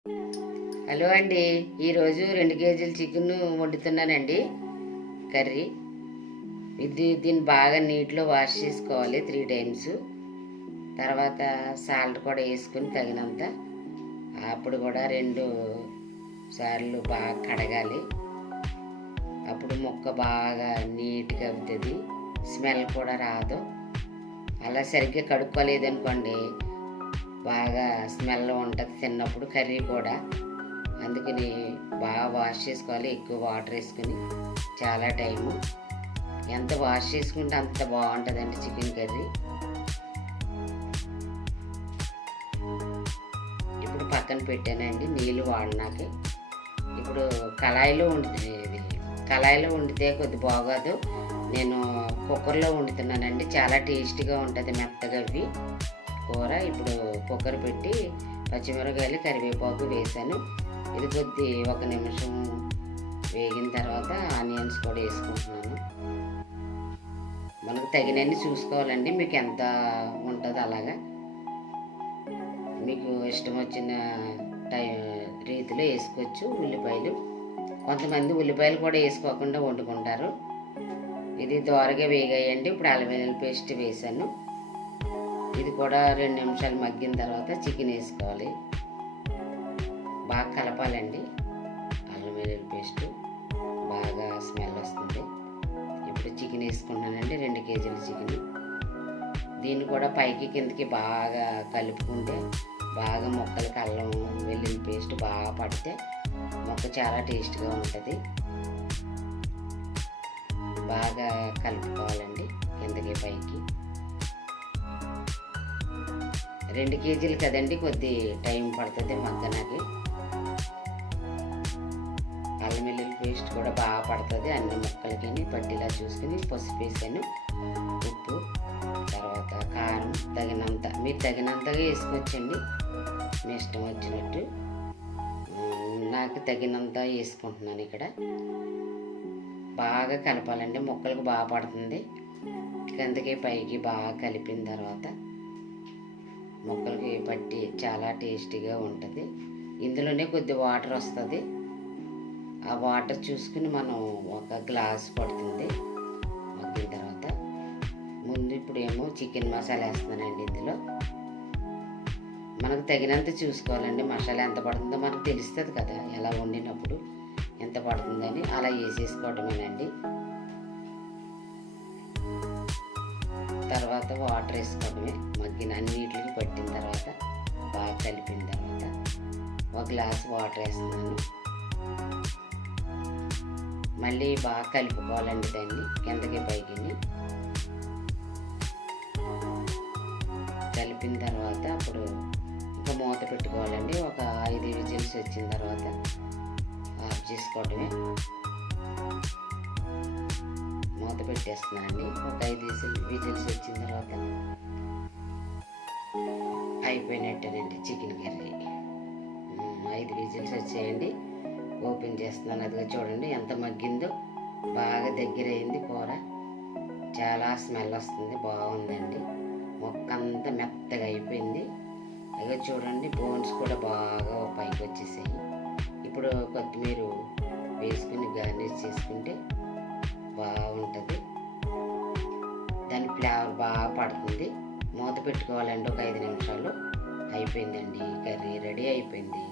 Hello అండి, ఈరోజు 2 కేజీల చికెన్ వండుతున్నానండి. కర్రీ దీన్ని బాగా నీటిలో వాష్ చేసుకోవాలి 3 టైమ్స్. తర్వాత సాల్ట్ కూడా వేసుకుని తగినంత. అప్పుడు కూడా 2 సార్లు బాగా కడగాలి. అప్పుడు ముక్క బాగా నీట్గా అవుతుంది, స్మెల్ కూడా రాదు. అలా సరిగ్గా కడుక్కోలేదనుకోండి బాగా స్మెల్ ఉంటుంది తిన్నప్పుడు కర్రీ కూడా. అందుకని బాగా వాష్ చేసుకోవాలి. ఎక్కువ వాటర్ వేసుకుని చాలా టైము. ఎంత వాష్ చేసుకుంటే అంత బాగుంటుందండి చికెన్ కర్రీ. ఇప్పుడు పక్కన పెట్టానండి నీళ్ళు వాడినాకే. ఇప్పుడు కళాయిలో వండితే కొద్ది బాగోదు. నేను కుక్కర్లో వండుతున్నానండి. చాలా టేస్టీగా ఉంటుంది, మెత్తగా అవి కూర. ఇప్పుడు కుక్కర్ పెట్టి పచ్చిమిరపకాయలు కరివేపాకు వేసాను. ఇది కొద్ది 1 నిమిషం వేగిన తర్వాత ఆనియన్స్ కూడా వేసుకుంటున్నాను. మనకు తగినన్ని చూసుకోవాలండి, మీకు ఎంత ఉంటుందో అలాగా. మీకు ఇష్టం వచ్చిన రీతిలో వేసుకోవచ్చు. ఉల్లిపాయలు కొంతమంది ఉల్లిపాయలు కూడా వేసుకోకుండా వండుకుంటారు. ఇది దోరగా వేగాయండి. ఇప్పుడు అల్లం వెల్లుల్లి పేస్ట్ వేసాను. ఇది కూడా 2 నిమిషాలు మగ్గిన తర్వాత చికెన్ వేసుకోవాలి. బాగా కలపాలండి. అల్లం వెల్లుల్లి పేస్ట్ బాగా స్మెల్ వస్తుంది. ఇప్పుడు చికెన్ వేసుకున్నానండి, 2 కేజీల చికెన్. దీన్ని కూడా పైకి కిందకి బాగా కలుపుకుంటే బాగా ముక్కలకి అల్లం వెల్లుల్లి పేస్ట్ బాగా పడితే ముక్క చాలా టేస్ట్గా ఉంటుంది. బాగా కలుపుకోవాలండి కిందకి పైకి. 2 కేజీలు కదండి, కొద్ది టైం పడుతుంది మగ్గనాకి. అల్లం వెల్లుల్లి పేస్ట్ కూడా బాగా పడుతుంది అన్ని ముక్కలకి పట్టిలా చూసుకుని. పసుపు వేసాను, ఉప్పు, తర్వాత కారం తగినంత. మీరు తగినంతగా వేసుకోవచ్చండి, మీ ఇష్టం వచ్చినట్టు. నాకు తగినంత వేసుకుంటున్నాను ఇక్కడ. బాగా కలపాలండి, ముక్కలకు బాగా పడుతుంది. కిందకి పైకి బాగా కలిపిన తర్వాత ముక్కలకి పట్టి చాలా టేస్టీగా ఉంటుంది. ఇందులోనే కొద్ది వాటర్ వస్తుంది. ఆ వాటర్ చూసుకుని మనం 1 గ్లాస్ పడుతుంది మగ్గిన తర్వాత. ముందు ఇప్పుడేమో చికెన్ మసాలా వేస్తున్నానండి. ఇందులో మనకు తగినంత చూసుకోవాలండి. మసాలా ఎంత పడుతుందో మనకు తెలుస్తుంది కదా, ఎలా వండినప్పుడు ఎంత పడుతుందని. అలా వేసేసుకోవటమేనండి. తర్వాత వాటర్ వేసుకోవడమే. మగ్గిన అన్నిటికి పట్టిన తర్వాత బాగా కలిపిన తర్వాత 1 గ్లాస్ వాటర్ వేస్తున్నాను. మళ్ళీ బాగా కలుపుకోవాలండి దాన్ని కిందకి పైకి. కలిపిన తర్వాత అప్పుడు ఇంకా మూత పెట్టుకోవాలండి. ఒక 5 విజిల్స్ వచ్చిన తర్వాత ఆఫ్ చేసుకోవడమే. మూత పెట్టేస్తున్నానండి. ఒక 5 విజిల్స్ వచ్చిన తర్వాత అయిపోయినట్టేనండి చికెన్ కర్రీ. 5 విజిల్స్ వచ్చాయండి. ఓపెన్ చేస్తున్నాను. అదిగా చూడండి ఎంత మగ్గిందో. బాగా దగ్గర అయింది కూర. చాలా స్మెల్ వస్తుంది, బాగుందండి. మొక్క అంతా మెత్తగా అయిపోయింది. అదిగా చూడండి, బోన్స్ కూడా బాగా పైకి వచ్చేసాయి. ఇప్పుడు కొత్తిమీర వేసుకుని గార్నిష్ చేసుకుంటే బాగుంటుంది. దాని ఫ్లేవర్ బాగా పడుతుంది. మూత పెట్టుకోవాలండి ఒక 5 నిమిషాలు. అయిపోయిందండి, కర్రీ రెడీ అయిపోయింది.